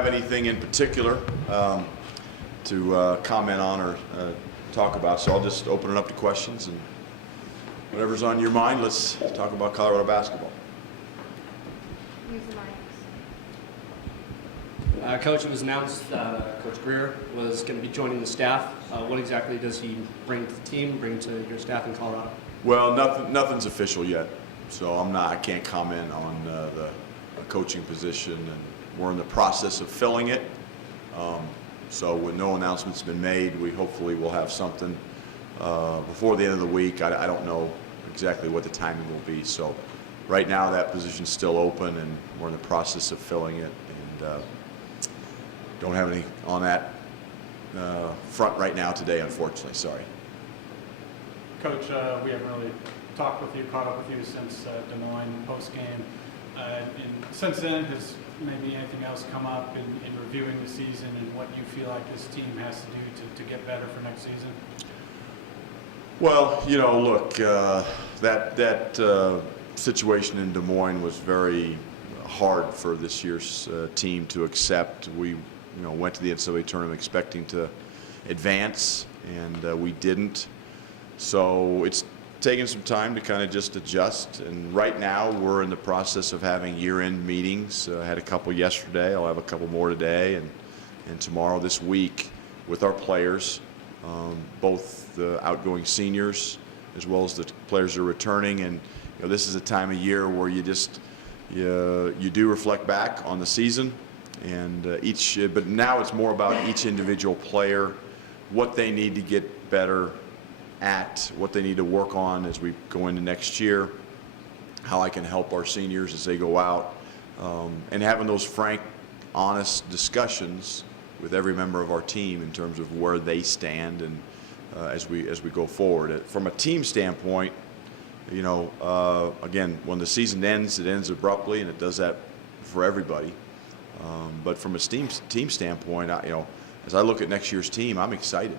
Have anything in particular to comment on or talk about, so I'll just open it up to questions, and whatever's on your mind, let's talk about Colorado basketball. Use the mics. Coach, it was announced Coach Greer was going to be joining the staff. What exactly does he bring to the team, bring to your staff in Colorado? Well, nothing's official yet, so I can't comment on the coaching position, and we're in the process of filling it. So with no announcements been made, we hopefully will have something before the end of the week. I don't know exactly what the timing will be. So right now that position's still open, and we're in the process of filling it, and don't have any on that front right now today, unfortunately. Sorry. Coach, we haven't really talked with you, caught up with you since Des Moines post-game. And since then, has maybe anything else come up in reviewing the season and what you feel like this team has to do to get better for next season? Well, look, that situation in Des Moines was very hard for this year's team to accept. We went to the NCAA tournament expecting to advance, and we didn't. So it's taken some time to kind of just adjust, and right now we're in the process of having year-end meetings. I had a couple yesterday. I'll have a couple more today and tomorrow this week with our players, both the outgoing seniors as well as the players that are returning. And this is a time of year where you do reflect back on the season, and but now it's more about each individual player, what they need to get better at, what they need to work on as we go into next year, how I can help our seniors as they go out, and having those frank, honest discussions with every member of our team in terms of where they stand, and as we go forward. From a team standpoint, again, when the season ends, it ends abruptly, and it does that for everybody. But from a team standpoint, as I look at next year's team, I'm excited.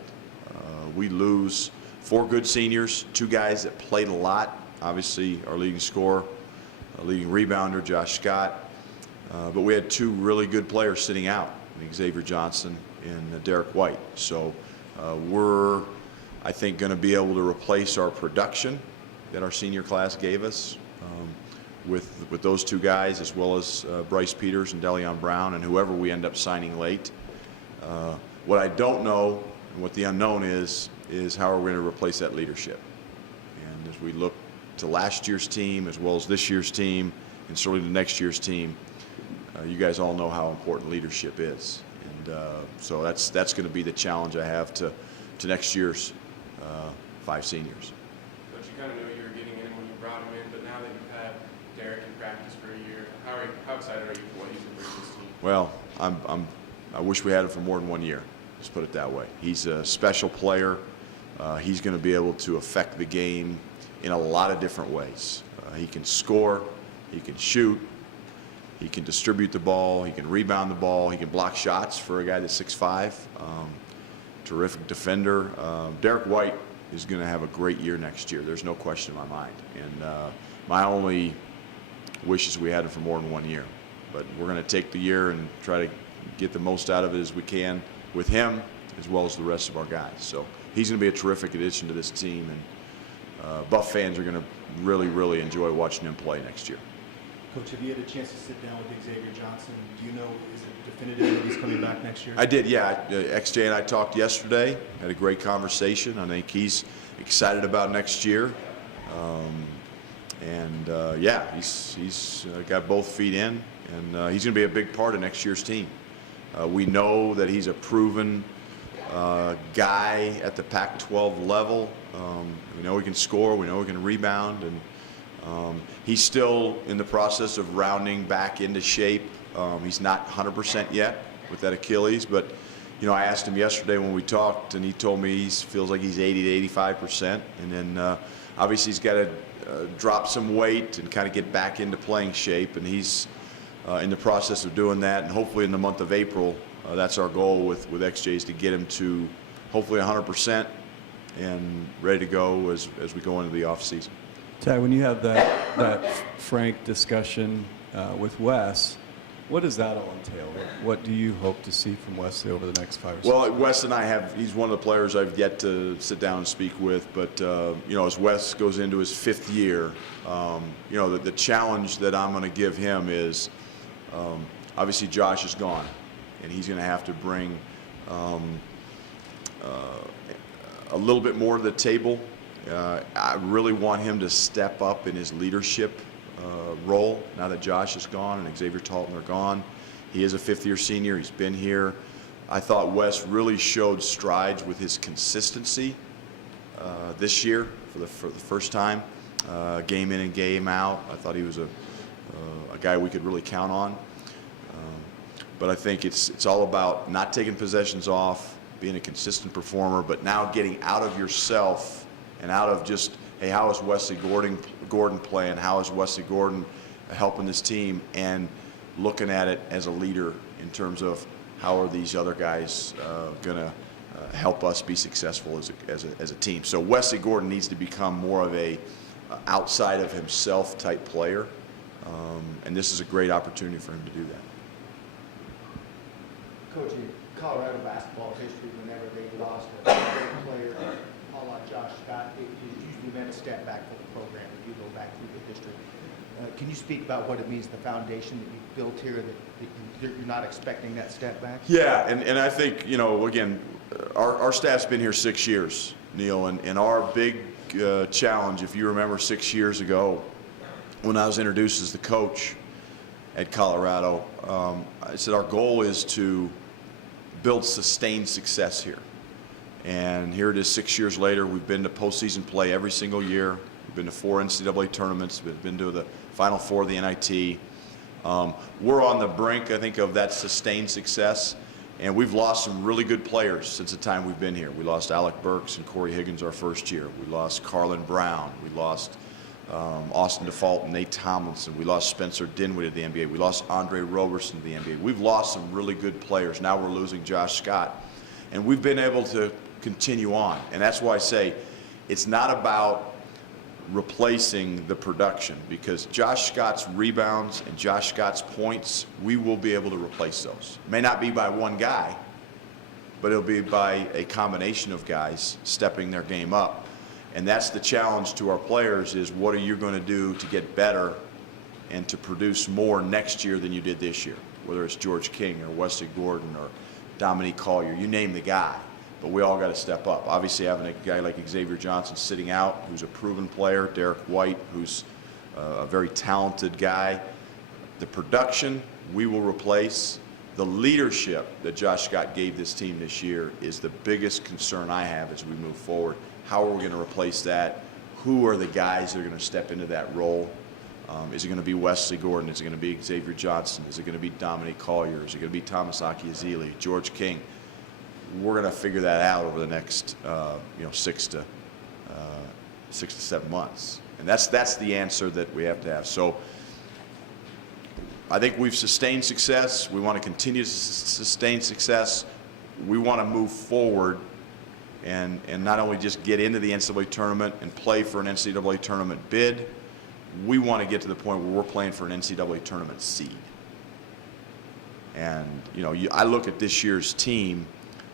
We lose 4 good seniors, 2 guys that played a lot. Obviously, our leading scorer, leading rebounder, Josh Scott. But we had 2 really good players sitting out, Xavier Johnson and Derek White. So we're, I think, going to be able to replace our production that our senior class gave us with those 2 guys, as well as Bryce Peters and Deleon Brown and whoever we end up signing late. What I don't know, and what the unknown is how are we going to replace that leadership. And as we look to last year's team as well as this year's team and certainly the next year's team, you guys all know how important leadership is. And so that's going to be the challenge I have to next year's 5 seniors. But you kind of knew you were getting in when you brought him in, but now that you've had Derek in practice for a year, how excited are you for what he's going to bring to this team? Well, I wish we had him for more than 1 year. Let's put it that way. He's a special player. He's going to be able to affect the game in a lot of different ways. He can score, he can shoot, he can distribute the ball, he can rebound the ball, he can block shots for a guy that's 6'5". Terrific defender. Derek White is going to have a great year next year. There's no question in my mind. And my only wish is we had him for more than 1 year. But we're going to take the year and try to get the most out of it as we can with him as well as the rest of our guys. So he's going to be a terrific addition to this team, and Buff fans are going to really, really enjoy watching him play next year. Coach, have you had a chance to sit down with Xavier Johnson? Do you know, is it definitive that he's coming back next year? I did, yeah. XJ and I talked yesterday, had a great conversation. I think he's excited about next year. Yeah, he's got both feet in, and he's going to be a big part of next year's team. We know that he's a proven guy at the Pac-12 level. We know he can score, we know he can rebound, and he's still in the process of rounding back into shape. He's not 100% yet with that Achilles, but I asked him yesterday when we talked, and he told me he feels like he's 80 to 85%, and then obviously he's got to drop some weight and kind of get back into playing shape, and he's in the process of doing that, and hopefully in the month of April, that's our goal with XJ, is to get him to hopefully 100% and ready to go as we go into the off season. Tad, when you have that frank discussion with Wes, What does that all entail? What do you hope to see from Wesley over the next 5 or 6 Well, Wes and I he's one of the players I've yet to sit down and speak with, but, as Wes goes into his 5th year, the challenge that I'm going to give him is, obviously Josh is gone, and he's going to have to bring a little bit more to the table. I really want him to step up in his leadership role now that Josh is gone and Xavier Talton are gone. He is a 5th-year senior. He's been here. I thought Wes really showed strides with his consistency this year for the first time, game in and game out. I thought he was a guy we could really count on. But I think it's all about not taking possessions off, being a consistent performer, but now getting out of yourself and out of just, hey, how is Wesley Gordon playing? How is Wesley Gordon helping this team? And looking at it as a leader in terms of how are these other guys going to help us be successful as a team. So Wesley Gordon needs to become more of a outside of himself type player, and this is a great opportunity for him to do that. Coach, in Colorado basketball history, whenever they lost a great player, a la Josh Scott, it usually meant a step back for the program if you go back through the history. Can you speak about what it means, the foundation that you've built here, that you're not expecting that step back? Yeah, and I think, again, our staff's been here 6 years, Neil, and our big challenge, if you remember 6 years ago, when I was introduced as the coach at Colorado, I said our goal is to build sustained success here. And here it is 6 years later. We've been to postseason play every single year. We've been to 4 NCAA tournaments. We've been to the Final Four of the NIT. We're on the brink, I think, of that sustained success. And we've lost some really good players since the time we've been here. We lost Alec Burks and Corey Higgins our first year. We lost Carlin Brown. We lost Austin Default and Nate Tomlinson. We lost Spencer Dinwiddie to the NBA. We lost Andre Roberson to the NBA. We've lost some really good players. Now we're losing Josh Scott. And we've been able to continue on. And that's why I say it's not about replacing the production, because Josh Scott's rebounds and Josh Scott's points, we will be able to replace those. It may not be by one guy, but it'll be by a combination of guys stepping their game up. And that's the challenge to our players, is what are you going to do to get better and to produce more next year than you did this year, whether it's George King or Wesley Gordon or Dominique Collier, you name the guy. But we all got to step up. Obviously, having a guy like Xavier Johnson sitting out, who's a proven player, Derek White, who's a very talented guy. The production, we will replace. The leadership that Josh Scott gave this team this year is the biggest concern I have as we move forward. How are we going to replace that? Who are the guys that are going to step into that role? Is it going to be Wesley Gordon? Is it going to be Xavier Johnson? Is it going to be Dominique Collier? Is it going to be Thomas-Aki Ezeli, George King? We're going to figure that out over the next 6 to 7 months, and that's the answer that we have to have. So I think we've sustained success. We want to continue to sustain success. We want to move forward and not only just get into the NCAA tournament and play for an NCAA tournament bid. We want to get to the point where we're playing for an NCAA tournament seed. And I look at this year's team.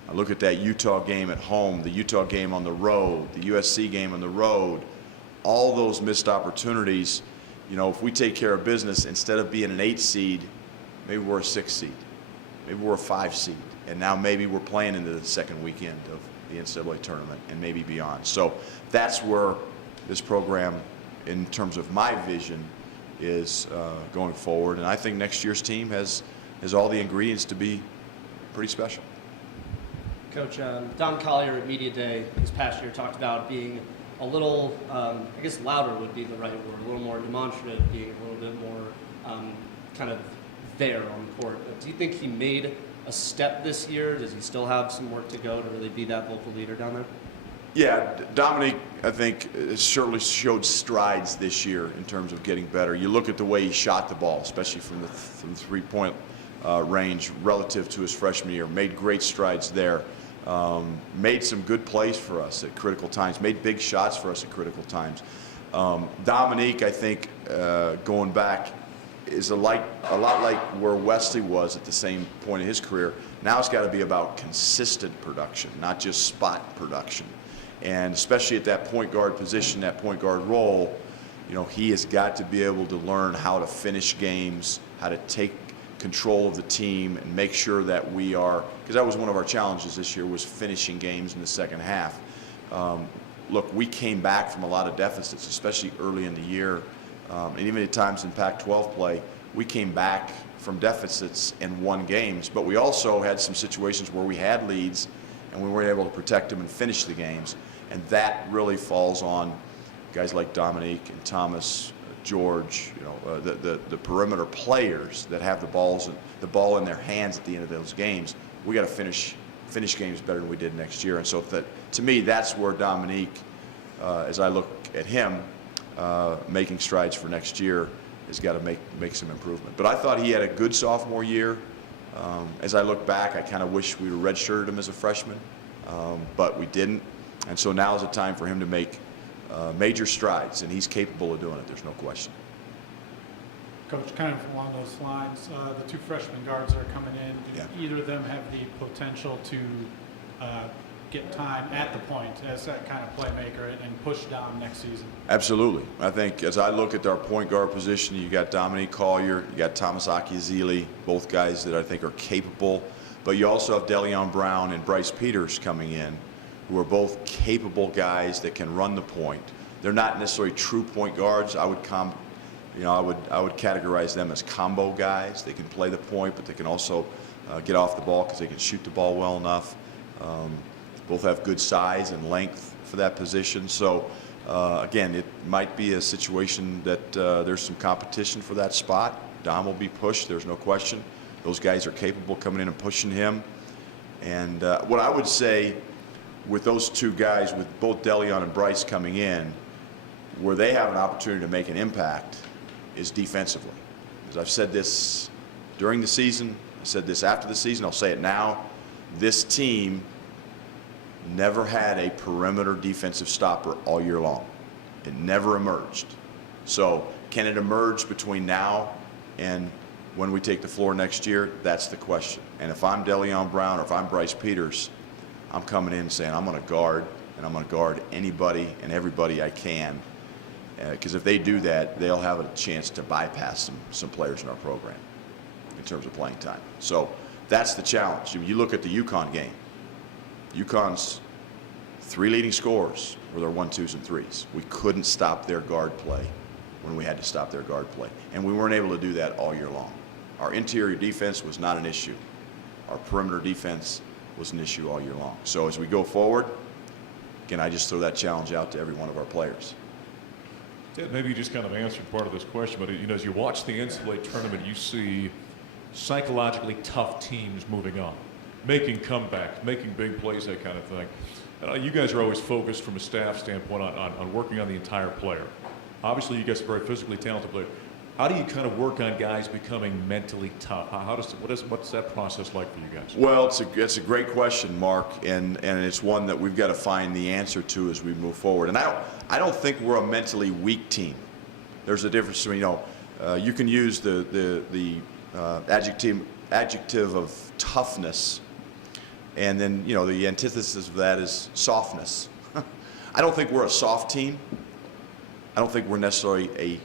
I look at that Utah game at home, the Utah game on the road, the USC game on the road, all those missed opportunities. If we take care of business, instead of being an 8 seed, maybe we're a 6 seed, maybe we're a 5 seed, and now maybe we're playing into the second weekend of the NCAA tournament and maybe beyond. So that's where this program, in terms of my vision, is going forward. And I think next year's team has all the ingredients to be pretty special. Coach, Don Collier at Media Day this past year talked about being a little, louder would be the right word, a little more demonstrative, being a little bit more kind of there on the court. Do you think he made a step this year? Does he still have some work to go to really be that vocal leader down there? Yeah, Dominique, I think, certainly showed strides this year in terms of getting better. You look at the way he shot the ball, especially from the three-point range relative to his freshman year. Made great strides there. Made some good plays for us at critical times. Made big shots for us at critical times. Dominique, I think, going back is a lot like where Wesley was at the same point in his career. Now it's got to be about consistent production, not just spot production. And especially at that point guard position, that point guard role, you know, he has got to be able to learn how to finish games, how to take control of the team and make sure that we are, because that was one of our challenges this year, was finishing games in the second half. Look, we came back from a lot of deficits, especially early in the year, and even at times in Pac-12 play, we came back from deficits and won games, but we also had some situations where we had leads and we weren't able to protect them and finish the games, and that really falls on guys like Dominique and Thomas, George, you know, the perimeter players that have the ball in their hands at the end of those games. We got to finish games better than we did next year. And so to me, that's where Dominique, as I look at him making strides for next year, has got to make some improvement. But I thought he had a good sophomore year. As I look back, I kind of wish we would have redshirted him as a freshman, but we didn't. And so now is a time for him to make major strides, and he's capable of doing it. There's no question. Coach, kind of along those lines, the two freshman guards that are coming in, do Yeah. either of them have the potential to get time at the point as that kind of playmaker and push down next season? Absolutely. I think as I look at our point guard position, you got Dominique Collier, you got Thomas Akiazili, both guys that I think are capable, but you also have Deleon Brown and Bryce Peters coming in, who are both capable guys that can run the point. They're not necessarily true point guards. I would categorize them as combo guys. They can play the point, but they can also get off the ball because they can shoot the ball well enough. Both have good size and length for that position. So again, it might be a situation that there's some competition for that spot. Dom will be pushed, there's no question. Those guys are capable coming in and pushing him. And what I would say with those two guys, with both Deleon and Bryce coming in, where they have an opportunity to make an impact is defensively. As I've said this during the season, I said this after the season, I'll say it now. This team never had a perimeter defensive stopper all year long. It never emerged. So can it emerge between now and when we take the floor next year? That's the question. And if I'm Deleon Brown or if I'm Bryce Peters, I'm coming in saying I'm going to guard, and I'm going to guard anybody and everybody I can. Because if they do that, they'll have a chance to bypass some players in our program in terms of playing time. So that's the challenge. You look at the UConn game. UConn's three leading scorers were their 1-2s and 3s. We couldn't stop their guard play when we had to stop their guard play. And we weren't able to do that all year long. Our interior defense was not an issue. Our perimeter defense was an issue all year long. So as we go forward, again, I just throw that challenge out to every one of our players. Ted, maybe you just kind of answered part of this question, but you know, as you watch the NCAA tournament, you see psychologically tough teams moving on, making comebacks, making big plays, that kind of thing. You guys are always focused from a staff standpoint on working on the entire player. Obviously, you guys are very physically talented players. How do you kind of work on guys becoming mentally tough? What's that process like for you guys? Well, it's a great question, Mark, and it's one that we've got to find the answer to as we move forward. And I don't think we're a mentally weak team. There's a difference between, you can use the adjective of toughness, and then the antithesis of that is softness. I don't think we're a soft team. I don't think we're necessarily a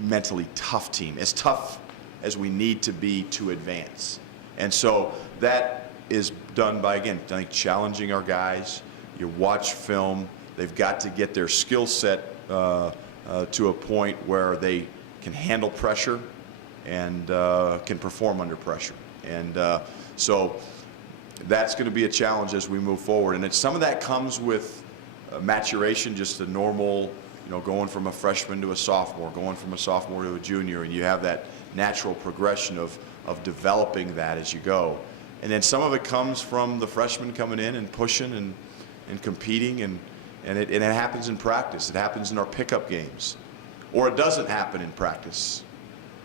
mentally tough team, as tough as we need to be to advance. And so that is done by, again, I think, challenging our guys. You watch film, they've got to get their skill set to a point where they can handle pressure and can perform under pressure. And so that's going to be a challenge as we move forward. And some of that comes with maturation, just the normal, going from a freshman to a sophomore, going from a sophomore to a junior, and you have that natural progression of developing that as you go. And then some of it comes from the freshmen coming in and pushing and competing, and it happens in practice. It happens in our pickup games. Or it doesn't happen in practice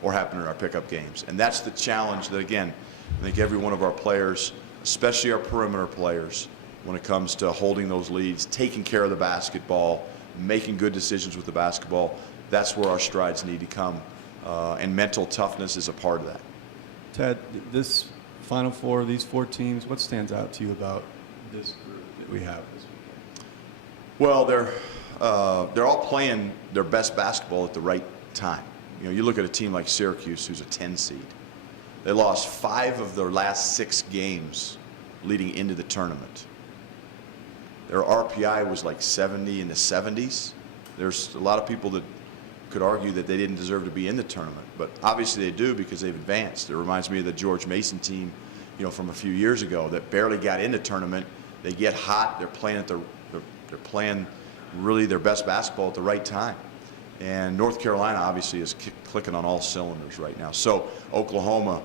or happen in our pickup games. And that's the challenge that, again, I think every one of our players, especially our perimeter players, when it comes to holding those leads, taking care of the basketball, making good decisions with the basketball, that's where our strides need to come, and mental toughness is a part of that. Ted, this Final Four, these 4 teams, what stands out to you about this group that we have this weekend? Well, they're all playing their best basketball at the right time. You know, you look at a team like Syracuse, who's a 10 seed. They lost 5 of their last 6 games leading into the tournament. Their RPI was like 70 in the 70s. There's a lot of people that could argue that they didn't deserve to be in the tournament, but obviously they do because they've advanced. It reminds me of the George Mason team, you know, from a few years ago that barely got in the tournament. They get hot. They're playing they're playing really their best basketball at the right time. And North Carolina obviously is clicking on all cylinders right now. So Oklahoma,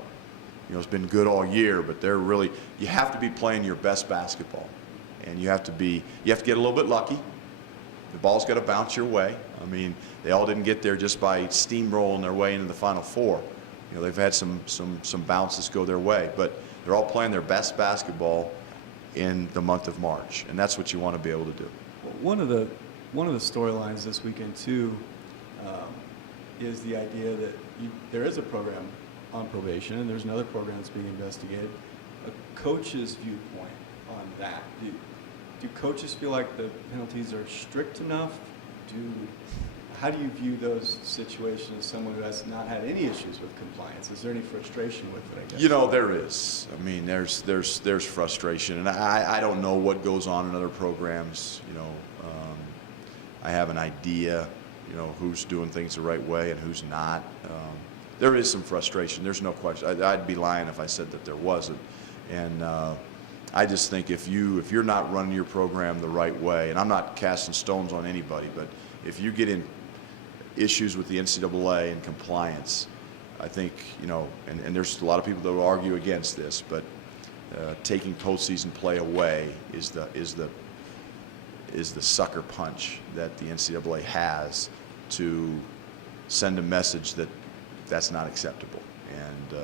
you know, has been good all year, but they're really, you have to be playing your best basketball, and you have to get a little bit lucky. The ball's got to bounce your way. I mean, they all didn't get there just by steamrolling their way into the Final Four. You know, they've had some bounces go their way, but they're all playing their best basketball in the month of March, and that's what you want to be able to do. One of the storylines this weekend too is the idea that there is a program on probation and there's another program that's being investigated. A coach's viewpoint on that. Do coaches feel like the penalties are strict enough? How do you view those situations as someone who has not had any issues with compliance? Is there any frustration with it, I guess? You know, there is. I mean, there's frustration, and I don't know what goes on in other programs. You know, I have an idea, you know, who's doing things the right way and who's not. There is some frustration. There's no question. I'd be lying if I said that there wasn't. And I just think if you're not running your program the right way, and I'm not casting stones on anybody, but if you get in issues with the NCAA and compliance, I think, you know, and there's a lot of people that will argue against this, but taking postseason play away is the sucker punch that the NCAA has to send a message that that's not acceptable, and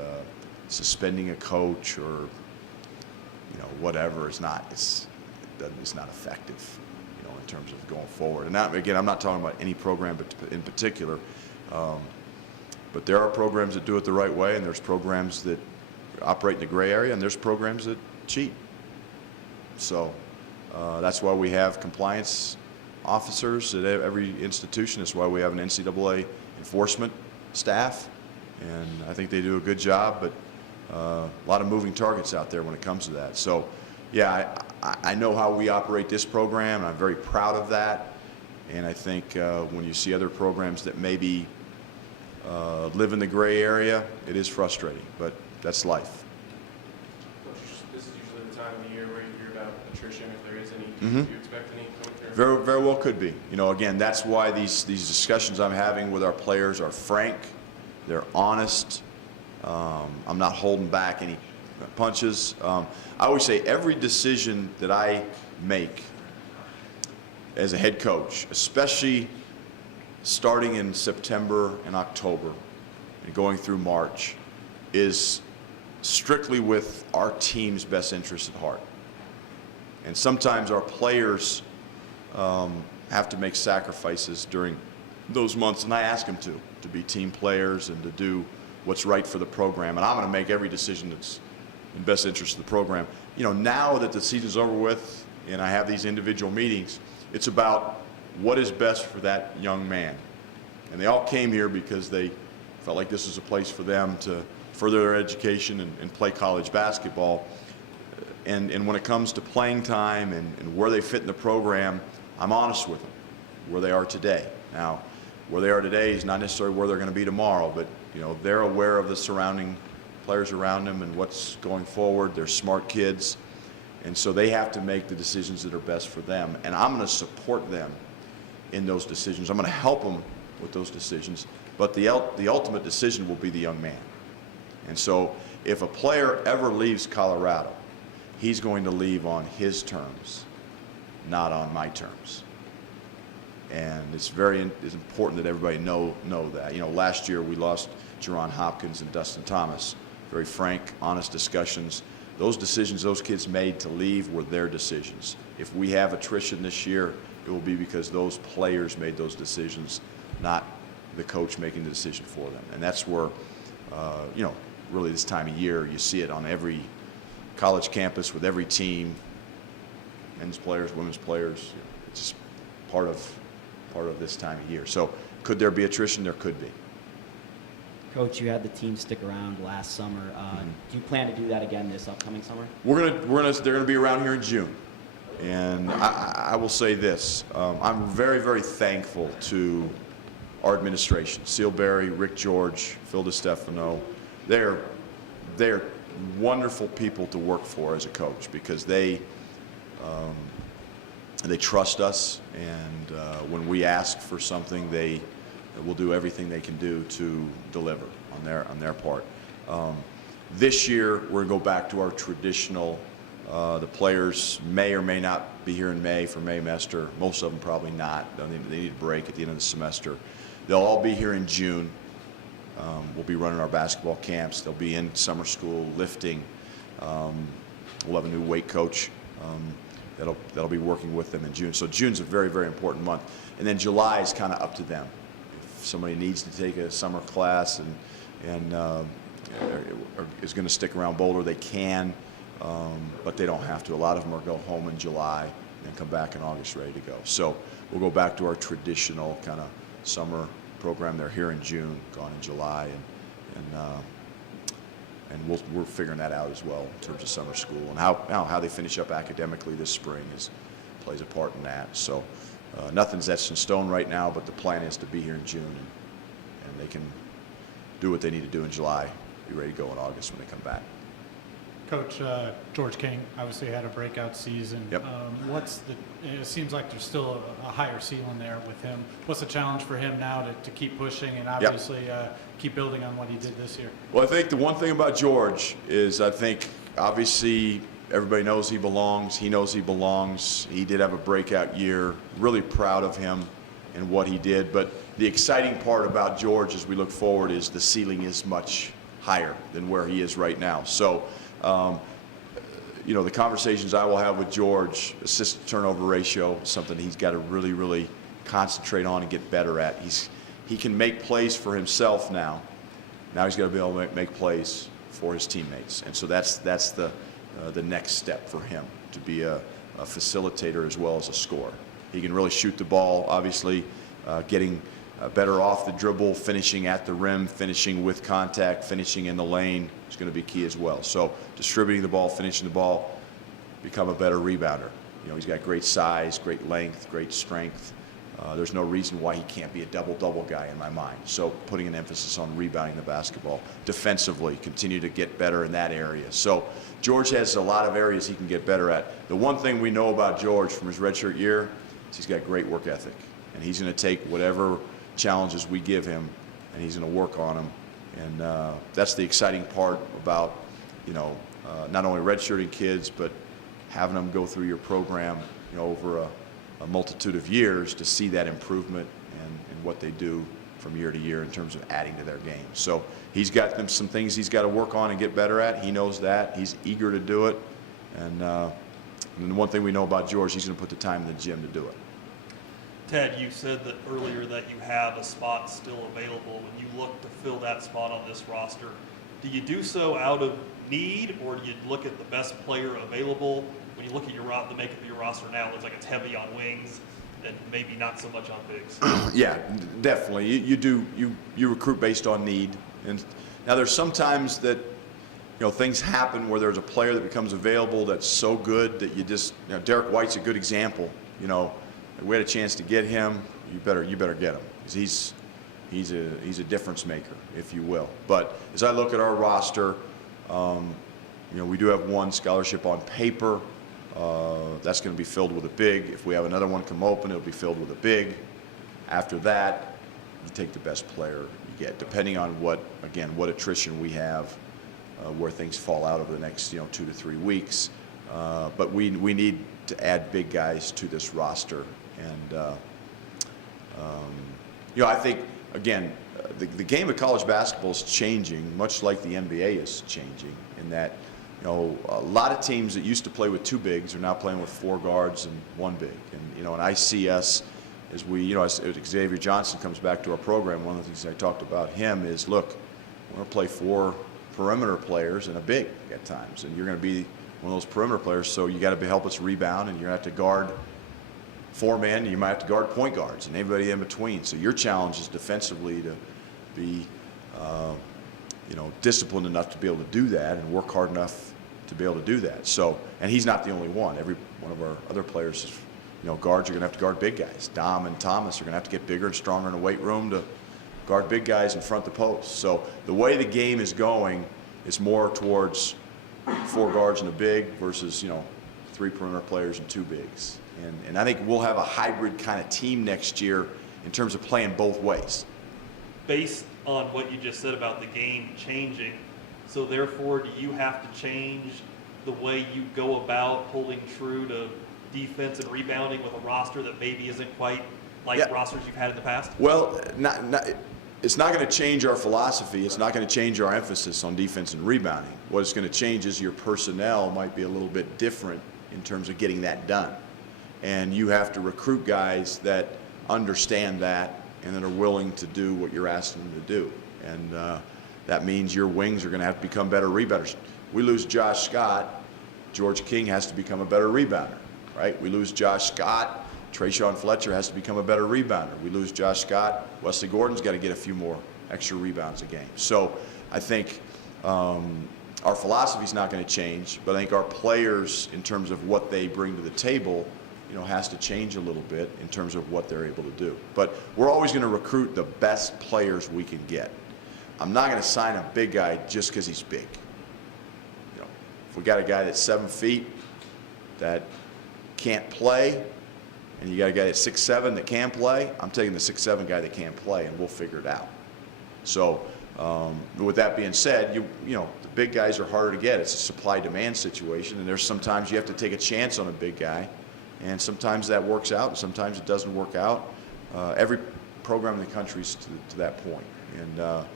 suspending a coach or, you know, whatever is not effective, you know, in terms of going forward. And that, again, I'm not talking about any program, but in particular, but there are programs that do it the right way, and there's programs that operate in the gray area, and there's programs that cheat. So that's why we have compliance officers at every institution. That's why we have an NCAA enforcement staff, and I think they do a good job, but a lot of moving targets out there when it comes to that. So, yeah, I know how we operate this program, and I'm very proud of that. And I think when you see other programs that maybe live in the gray area, it is frustrating, but that's life. Coach, this is usually the time of the year where you hear about attrition, if there is any. Mm-hmm. Do you expect any coming through? Very well could be. You know, again, that's why these discussions I'm having with our players are frank, they're honest. I'm not holding back any punches. I always say every decision that I make as a head coach, especially starting in September and October and going through March, is strictly with our team's best interest at heart. And sometimes our players have to make sacrifices during those months, and I ask them to be team players and to do what's right for the program. And I'm going to make every decision that's in best interest of the program. You know, now that the season's over with and I have these individual meetings, it's about what is best for that young man. And they all came here because they felt like this was a place for them to further their education and play college basketball. And when it comes to playing time and where they fit in the program, I'm honest with them, where they are today. Now, where they are today is not necessarily where they're going to be tomorrow, but, you know, they're aware of the surrounding players around them and what's going forward. They're smart kids, and so they have to make the decisions that are best for them. And I'm going to support them in those decisions. I'm going to help them with those decisions, but the ultimate decision will be the young man. And so if a player ever leaves Colorado, he's going to leave on his terms, not on my terms. And it's important that everybody know that. You know, last year we lost Jerron Hopkins and Dustin Thomas. Very frank, honest discussions. Those decisions those kids made to leave were their decisions. If we have attrition this year, it will be because those players made those decisions, not the coach making the decision for them. And that's where, really this time of year, you see it on every college campus with every team, men's players, women's players. It's just part of this time of year. So could there be attrition? There could be. Coach, you had the team stick around last summer. Do you plan to do that again this upcoming summer? They're gonna be around here in June. And I will say this, I'm very, very thankful to our administration, Seal Berry, Rick George, Phil DiStefano. They're wonderful people to work for as a coach because they trust us, and when we ask for something, they will do everything they can do to deliver on their part. This year, we're going to go back to our traditional. The players may or may not be here in May for Maymester. Most of them probably not. They need a break at the end of the semester. They'll all be here in June. We'll be running our basketball camps. They'll be in summer school, lifting. We'll have a new weight coach that'll be working with them in June. So June's a very, very important month. And then July is kind of up to them. If somebody needs to take a summer class and is going to stick around Boulder, they can. But they don't have to. A lot of them are go home in July and come back in August ready to go. So we'll go back to our traditional kind of summer program. They're here in June, gone in July, and we're figuring that out as well in terms of summer school and how they finish up academically this spring plays a part in that. So nothing's etched in stone right now, but the plan is to be here in June and they can do what they need to do in July, be ready to go in August when they come back. Coach, George King obviously had a breakout season. Yep. It seems like there's still a higher ceiling there with him. What's the challenge for him now to keep pushing and obviously keep building on what he did this year? Well, I think the one thing about George is I think obviously everybody knows he belongs. He knows he belongs. He did have a breakout year. Really proud of him and what he did. But the exciting part about George as we look forward is the ceiling is much higher than where he is right now. So the conversations I will have with George, assist turnover ratio, is something he's got to really, really concentrate on and get better at. He can make plays for himself now. Now he's got to be able to make plays for his teammates, and so that's the next step for him, to be a facilitator as well as a scorer. He can really shoot the ball, obviously, getting better off the dribble, finishing at the rim, finishing with contact, finishing in the lane is going to be key as well. So distributing the ball, finishing the ball, become a better rebounder. He's got great size, great length, great strength. There's no reason why he can't be a double-double guy in my mind. So putting an emphasis on rebounding the basketball. Defensively, continue to get better in that area. So George has a lot of areas he can get better at. The one thing we know about George from his redshirt year is he's got great work ethic. And he's going to take whatever challenges we give him, and he's going to work on them. And that's the exciting part about, not only redshirting kids, but having them go through your program, over a multitude of years to see that improvement and what they do from year to year in terms of adding to their game. So he's got some things he's got to work on and get better at. He knows that. He's eager to do it. And the one thing we know about George, he's going to put the time in the gym to do it. Ted, you said that earlier that you have a spot still available. When you look to fill that spot on this roster, do you do so out of need, or do you look at the best player available? When you look at the makeup of your roster now, it looks like it's heavy on wings and maybe not so much on bigs. Yeah, definitely. You recruit based on need. And now there's sometimes that things happen where there's a player that becomes available that's so good that you just Derek White's a good example. We had a chance to get him. You better get him, because he's a difference maker, if you will. But as I look at our roster, we do have one scholarship on paper. That's going to be filled with a big. If we have another one come open, it'll be filled with a big. After that, you take the best player you get, depending on what attrition we have, where things fall out over the next 2 to 3 weeks. But we need to add big guys to this roster. And, I think, again, the game of college basketball is changing, much like the NBA is changing, in that, a lot of teams that used to play with 2 bigs are now playing with 4 guards and 1 big. And, and I see us as Xavier Johnson comes back to our program, one of the things I talked about him is, look, we're going to play 4 perimeter players and a big at times, and you're going to be one of those perimeter players, so you got to help us rebound, and you're going to have to guard 4 men, and you might have to guard point guards and everybody in between. So your challenge is defensively to be disciplined enough to be able to do that and work hard enough to be able to do that. So, and he's not the only one. Every one of our other players is, guards are going to have to guard big guys. Dom and Thomas are going to have to get bigger and stronger in the weight room to guard big guys in front of the post. So the way the game is going is more towards 4 guards and a big versus, 3 perimeter players and 2 bigs. And I think we'll have a hybrid kind of team next year in terms of playing both ways. Based on what you just said about the game changing, so therefore do you have to change the way you go about holding true to defense and rebounding with a roster that maybe isn't quite like rosters you've had in the past? Well, it's not going to change our philosophy. It's not going to change our emphasis on defense and rebounding. What it's going to change is your personnel might be a little bit different in terms of getting that done. And you have to recruit guys that understand that and that are willing to do what you're asking them to do. And that means your wings are going to have to become better rebounders. We lose Josh Scott, George King has to become a better rebounder, right? We lose Josh Scott, Trayshawn Fletcher has to become a better rebounder. We lose Josh Scott, Wesley Gordon's got to get a few more extra rebounds a game. So I think our philosophy is not going to change, but I think our players, in terms of what they bring to the table, has to change a little bit in terms of what they're able to do. But we're always going to recruit the best players we can get. I'm not going to sign a big guy just because he's big. If we got a guy that's 7 feet that can't play, and you got a guy that's 6'7" that can play, I'm taking the 6'7" guy that can't play, and we'll figure it out. So with that being said, the big guys are harder to get. It's a supply-demand situation, and there's sometimes you have to take a chance on a big guy, and sometimes that works out, and sometimes it doesn't work out. Every program in the country is to that point. And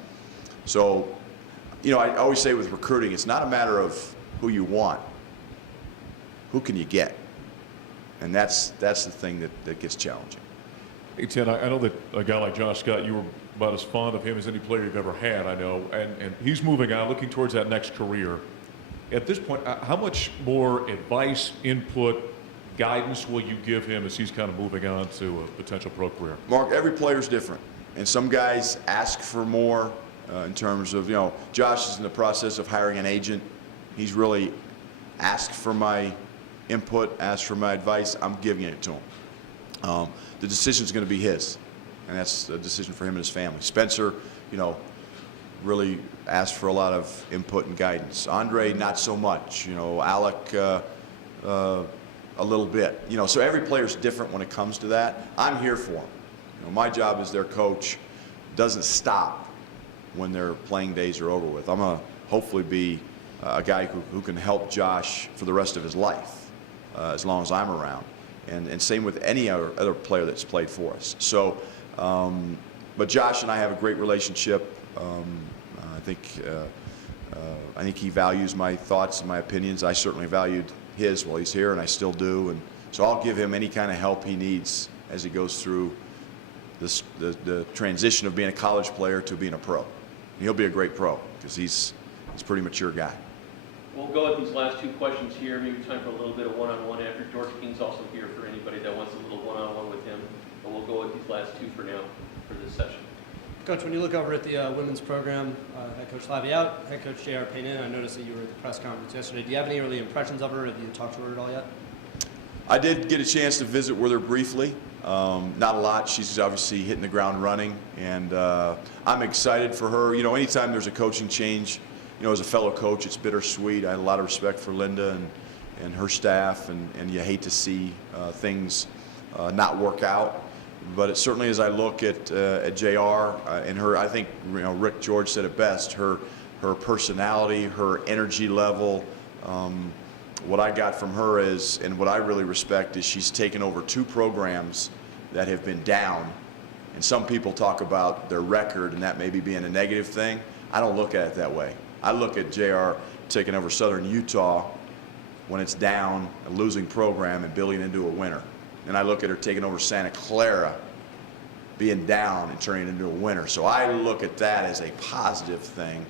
so, I always say with recruiting, it's not a matter of who you want. Who can you get? And that's the thing that gets challenging. Hey, Ted, I know that a guy like Josh Scott, you were about as fond of him as any player you've ever had, I know, and he's moving on, looking towards that next career. At this point, how much more advice, input, guidance will you give him as he's kind of moving on to a potential pro career? Mark, every player's different, and some guys ask for more in terms of, Josh is in the process of hiring an agent. He's really asked for my input, asked for my advice. I'm giving it to him. The decision's going to be his, and that's a decision for him and his family. Spencer, really asked for a lot of input and guidance. Andre, not so much. Alec, a little bit. So every player's different when it comes to that. I'm here for them. My job as their coach doesn't stop when their playing days are over with. I'm going to hopefully be a guy who can help Josh for the rest of his life, as long as I'm around. And same with any other player that's played for us. So, but Josh and I have a great relationship. I think he values my thoughts and my opinions. I certainly valued his while he's here, and I still do. And so I'll give him any kind of help he needs as he goes through the transition of being a college player to being a pro. And he'll be a great pro because he's a pretty mature guy. We'll go with these last 2 questions here. Maybe time for a little bit of one-on-one after. George King's also here for anybody that wants a little one-on-one with him. But we'll go with these last 2 for now for this session. Coach, when you look over at the women's program, head coach Lappe out, head coach J.R. Payne in, I noticed that you were at the press conference yesterday. Do you have any early impressions of her? Have you talked to her at all yet? I did get a chance to visit with her briefly. Not a lot. She's obviously hitting the ground running, and I'm excited for her. Anytime there's a coaching change, as a fellow coach, it's bittersweet. I had a lot of respect for Linda and her staff, and you hate to see things not work out. But it certainly, as I look at JR and her, I think Rick George said it best. Her personality, her energy level. What I got from her is, and what I really respect, is she's taken over 2 programs that have been down. And some people talk about their record and that maybe being a negative thing. I don't look at it that way. I look at JR taking over Southern Utah when it's down, a losing program, and building into a winner. And I look at her taking over Santa Clara being down and turning it into a winner. So I look at that as a positive thing,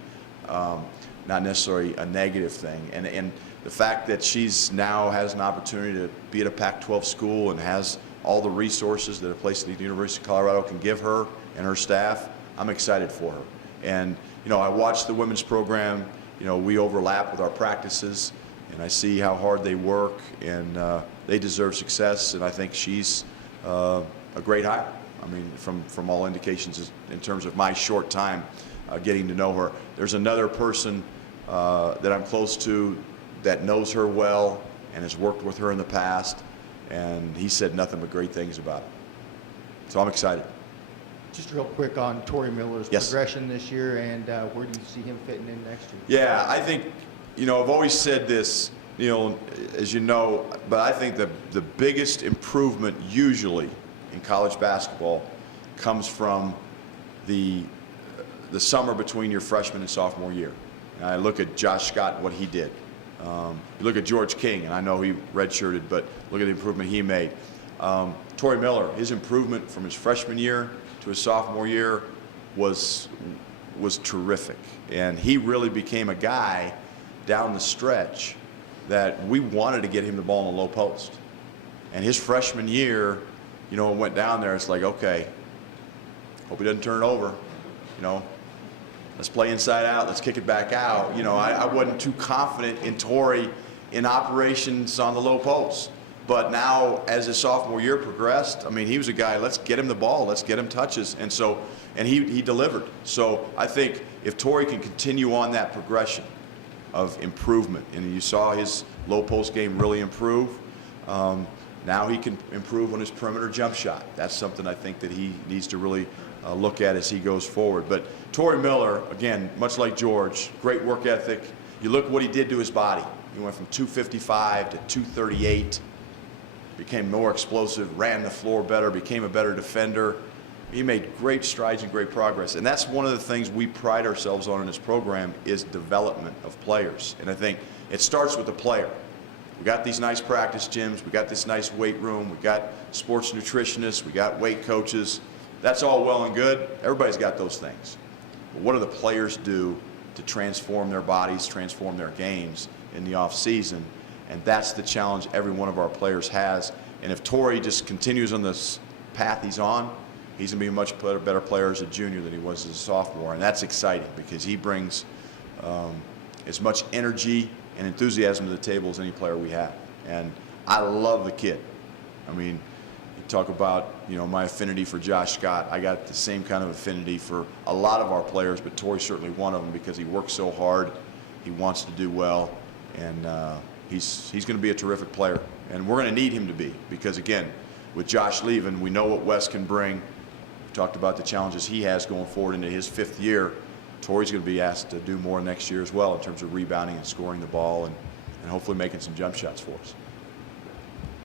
not necessarily a negative thing. And the fact that she's now has an opportunity to be at a Pac-12 school and has all the resources that a place like the University of Colorado can give her and her staff, I'm excited for her. And, you know, I watch the women's program. You know, we overlap with our practices, and I see how hard they work, and they deserve success, and I think she's a great hire. I mean, from all indications in terms of my short time getting to know her. There's another person that I'm close to that knows her well and has worked with her in the past, and he said nothing but great things about it. So I'm excited. Just real quick on Tory Miller's progression this year, and where do you see him fitting in next year? Yeah, I think, you know, I've always said this, you know, as you know, but I think the biggest improvement usually in college basketball comes from the summer between your freshman and sophomore year. And I look at Josh Scott, what he did. You look at George King, and I know he redshirted, but look at the improvement he made. Tori Miller, his improvement from his freshman year to his sophomore year was terrific. And he really became a guy down the stretch that we wanted to get him the ball in the low post. And his freshman year, you know, went down there, it's like, okay, hope he doesn't turn it over, you know. Let's play inside out, let's kick it back out. You know, I wasn't too confident in Tori in operations on the low post. But now, as his sophomore year progressed, I mean, he was a guy, let's get him the ball, let's get him touches. And so, and he delivered. So I think if Tori can continue on that progression of improvement, and you saw his low post game really improve, now he can improve on his perimeter jump shot. That's something I think that he needs to really look at as he goes forward. But Tori Miller, again, much like George, great work ethic. You look at what he did to his body. He went from 255 to 238, became more explosive, ran the floor better, became a better defender. He made great strides and great progress. And that's one of the things we pride ourselves on in this program is development of players. And I think it starts with the player. We got these nice practice gyms, we got this nice weight room, we got sports nutritionists, we got weight coaches. That's all well and good. Everybody's got those things. But what do the players do to transform their bodies, transform their games in the off season? And that's the challenge every one of our players has. And if Tori just continues on this path he's on, he's going to be a much better player as a junior than he was as a sophomore. And that's exciting because he brings as much energy and enthusiasm to the table as any player we have. And I love the kid. I mean, you talk about, you know, my affinity for Josh Scott. I got the same kind of affinity for a lot of our players, but Tori's certainly one of them because he works so hard. He wants to do well. And he's going to be a terrific player. And we're going to need him to be because, again, with Josh leaving, we know what Wes can bring. We talked about the challenges he has going forward into his 5th year. Tori's going to be asked to do more next year as well in terms of rebounding and scoring the ball and hopefully making some jump shots for us.